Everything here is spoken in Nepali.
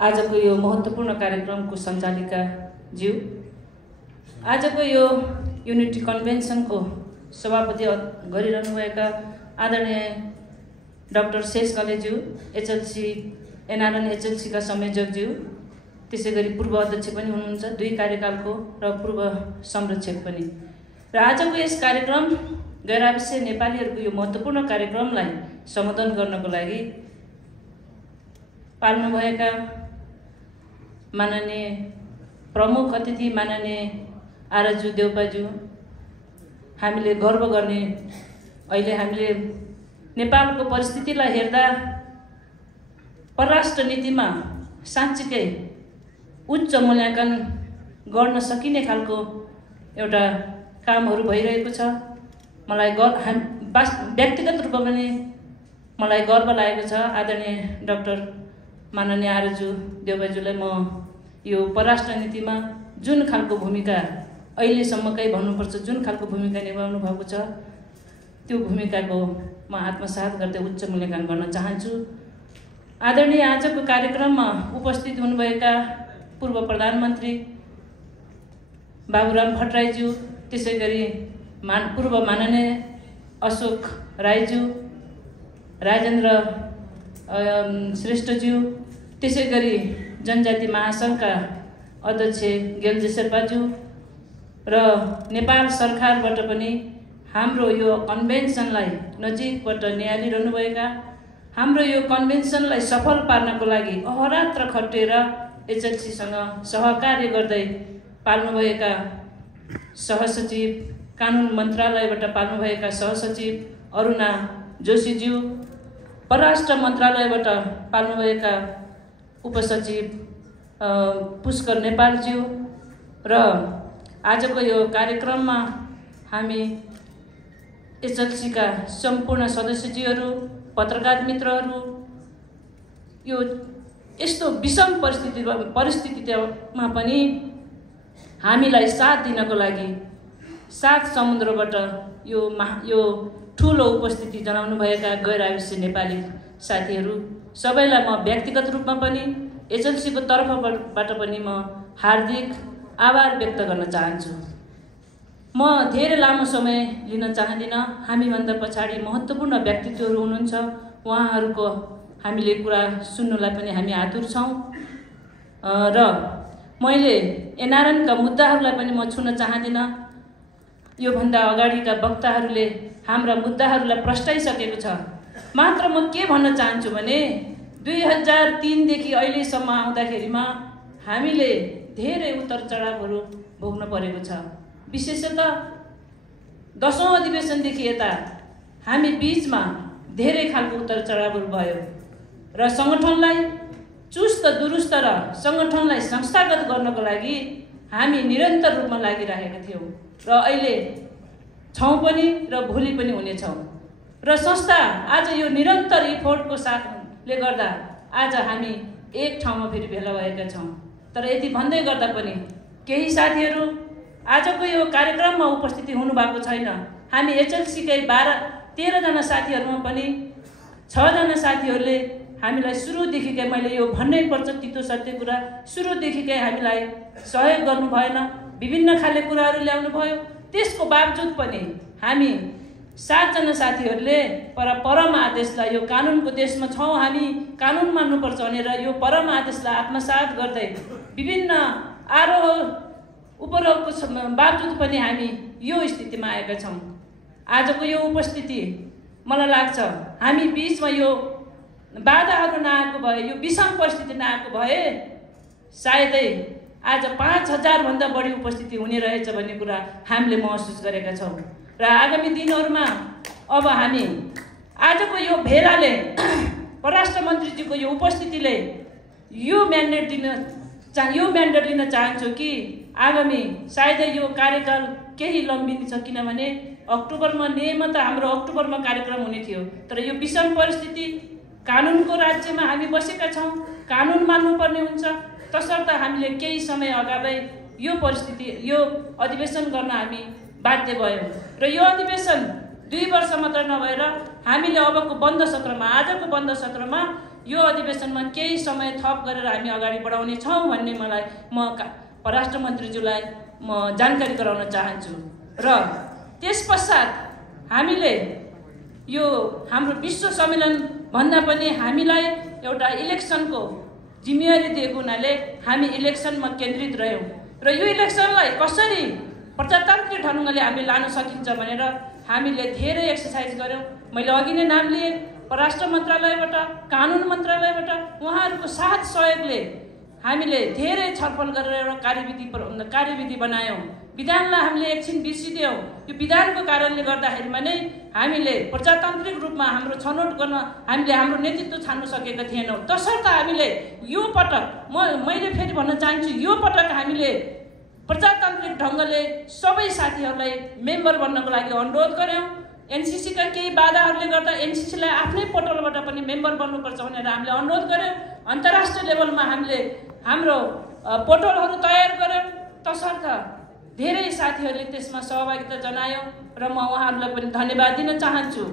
आजको यो महत्त्वपूर्ण कार्यक्रमको सञ्चालिका ज्यू, आजको यो युनिटी कन्भेन्सनको सभापति गरिरहनुभएका आदरणीय डाक्टर शेष कलेज्यू, एचएलसी एनआरएन एचएलसीका संयोजक ज्यू, त्यसै गरी पूर्व अध्यक्ष पनि हुनुहुन्छ, 2 कार्यकालको र पूर्व संरक्षक पनि। र आजको यस कार्यक्रम गैर-आवासीय नेपालीहरूको यो महत्त्वपूर्ण कार्यक्रमलाई सम्बोधन गर्नको लागि पाल्नुभएका माननीय प्रमुख अतिथि माननीय आरजु देउपाज्यू, हामीले गर्व गर्ने, अहिले हामीले नेपालको परिस्थितिलाई हेर्दा परराष्ट्र नीतिमा साँच्चीकै उच्च मूल्याङ्कन गर्न सकिने खालको एउटा कामहरू भइरहेको छ। मलाई व्यक्तिगत रूपमा पनि मलाई गर्व लागेको छ। आदरणीय डाक्टर माननीय आरजु देउपाज्यूलाई म यो परराष्ट्र नीतिमा जुन खालको भूमिका अहिलेसम्मकै भन्नुपर्छ, जुन खालको भूमिका निभाउनु भएको छ, त्यो भूमिकाको म आत्मसात गर्दै उच्च मूल्याङ्कन गर्न चाहन्छु। आदरणीय आजको कार्यक्रममा उपस्थित हुनुभएका पूर्व प्रधानमन्त्री बाबुराम भट्टराईज्यू, त्यसै गरी पूर्व माननीय अशोक राईज्यू, राजेन्द्र श्रेष्ठज्यू, त्यसै गरी जनजाति महासङ्घका अध्यक्ष गेल्जे शेर्पाज्यू र नेपाल सरकारबाट पनि हाम्रो यो कन्भेन्सनलाई नजिकबाट निहालिरहनुभएका, हाम्रो यो कन्भेन्सनलाई सफल पार्नको लागि अहोरात्र खटेर एचएलसीसँग सहकार्य गर्दै पाल्नुभएका सहसचिव, कानुन मन्त्रालयबाट पाल्नुभएका सहसचिव अरुणा जोशीज्यू, परराष्ट्र मन्त्रालयबाट पाल्नुभएका उपसचिव पुष्कर नेपालज्यू र आजको यो कार्यक्रममा हामी एचएलसीका सम्पूर्ण सदस्यज्यूहरू, पत्रकार मित्रहरू, यो यस्तो विषम परिस्थितिमा पनि हामीलाई साथ दिनको लागि 7 समुद्रबाट यो ठुलो उपस्थिति जनाउनुभएका गैर-आवासीय नेपाली साथीहरू सबैलाई म व्यक्तिगत रूपमा पनि एचएलसीको तर्फबाट पनि म हार्दिक आभार व्यक्त गर्न चाहन्छु। म धेरै लामो समय लिन चाहदिनँ। हामीभन्दा पछाडि महत्त्वपूर्ण व्यक्तित्वहरू हुनुहुन्छ, उहाँहरूको हामीले कुरा सुन्नुलाई पनि हामी आतुर छौँ र मैले एनआरएनका मुद्दाहरूलाई पनि म छुन चाहदिनँ। योभन्दा अगाडिका वक्ताहरूले हाम्रा मुद्दाहरूलाई प्रस्ताइसकेको छ। मात्र म के भन्न चाहन्छु भने 2003 देखि अहिलेसम्म आउँदाखेरिमा हामीले धेरै उतार चढावहरू भोग्न परेको छ। विशेषतः 10औं अधिवेशनदेखि यता हामी बीचमा धेरै खालको उतार चढावहरू भयो र सङ्गठनलाई चुस्त दुरुस्त र सङ्गठनलाई संस्थागत गर्नको लागि हामी निरन्तर रूपमा लागिरहेका थियौँ र अहिले छौँ पनि र भोलि पनि हुनेछौँ। र संस्था आज यो निरन्तर इफोर्टको साथले गर्दा आज हामी एक ठाउँमा फेरि भेला भएका छौँ। तर यति भन्दै गर्दा पनि केही साथीहरू आजको यो कार्यक्रममा उपस्थिति हुनुभएको छैन। हामी एचएलसीकै 12-13 जना साथीहरूमा पनि 6 जना साथीहरूले हामीलाई सुरुदेखिकै, मैले यो भन्नै पर्छ तितो सत्य कुरा, सुरुदेखिकै हामीलाई सहयोग गर्नु भएन, विभिन्न खाले कुराहरू ल्याउनु भयो। त्यसको बावजुद पनि हामी 7 जना साथीहरूले परम आदेशलाई, यो कानुनको देशमा छौँ हामी, कानुन मान्नुपर्छ भनेर यो परम आदेशलाई आत्मसात गर्दै विभिन्न आरोह उपरोहको बावजुद पनि हामी यो स्थितिमा आएका छौँ। आजको यो उपस्थिति मलाई लाग्छ हामी बीचमा यो बाधाहरू नआएको भए, यो विषम परिस्थिति नआएको भए सायदै आज 5000 भन्दा बढी उपस्थिति हुने रहेछ भन्ने कुरा हामीले महसुस गरेका छौँ। र आगामी दिनहरूमा अब हामी आजको यो भेलाले, परराष्ट्र मन्त्रीजीको यो उपस्थितिले यो म्यान्डेट लिन चाहन्छु कि आगामी सायदै यो कार्यकाल केही लम्बिन्छ, किनभने अक्टोबरमा नियमत हाम्रो अक्टोबरमा कार्यक्रम हुने थियो। तर यो विषम परिस्थिति, कानुनको राज्यमा हामी बसेका छौँ, कानुन मान्नुपर्ने हुन्छ, तसर्थ हामीले केही समय अगावै यो परिस्थिति, यो अधिवेशन गर्न हामी बाध्य भयौँ। र यो अधिवेशन 2 वर्ष मात्र नभएर हामीले अबको बन्द सत्रमा, आजको बन्द सत्रमा यो अधिवेशनमा केही समय थप गरेर हामी अगाडि बढाउने छौँ भन्ने म परराष्ट्र मन्त्रीज्यूलाई म जानकारी गराउन चाहन्छु। र त्यसपश्चात हामीले यो हाम्रो विश्व सम्मेलन भन्दा पनि हामीलाई एउटा इलेक्सनको जिम्मेवारी दिएको हुनाले हामी इलेक्सनमा केन्द्रित रह्यौँ र यो इलेक्सनलाई कसरी प्रजातान्त्रिक ढङ्गले हामीले लान सकिन्छ भनेर हामीले धेरै एक्सर्साइज गऱ्यौँ। मैले अघि नै नाम लिएँ, परराष्ट्र मन्त्रालयबाट, कानुन मन्त्रालयबाट उहाँहरूको साथ सहयोगले हामीले धेरै छलफल गरेर एउटा कार्यविधि बनायौँ। विधानलाई हामीले एकछिन बिर्सिदियौँ। यो विधानको कारणले गर्दाखेरिमा नै हामीले प्रजातान्त्रिक रूपमा हाम्रो छनौट गर्न हामीले हाम्रो नेतृत्व छान्न सकेका थिएनौँ। तसर्थ हामीले यो पटक मैले फेरि भन्न चाहन्छु, यो पटक हामीले प्रजातान्त्रिक ढङ्गले सबै साथीहरूलाई मेम्बर बन्नको लागि अनुरोध गऱ्यौँ। एनसीसीका केही बाधाहरूले गर्दा एनसीसीलाई आफ्नै पोर्टलबाट पनि मेम्बर बन्नुपर्छ भनेर हामीले अनुरोध गऱ्यौँ। अन्तर्राष्ट्रिय लेभलमा हामीले हाम्रो पोर्टलहरू तयार गऱ्यौँ। तसर्थ धेरै साथीहरूले त्यसमा सहभागिता जनायो र म उहाँहरूलाई पनि धन्यवाद दिन चाहन्छु।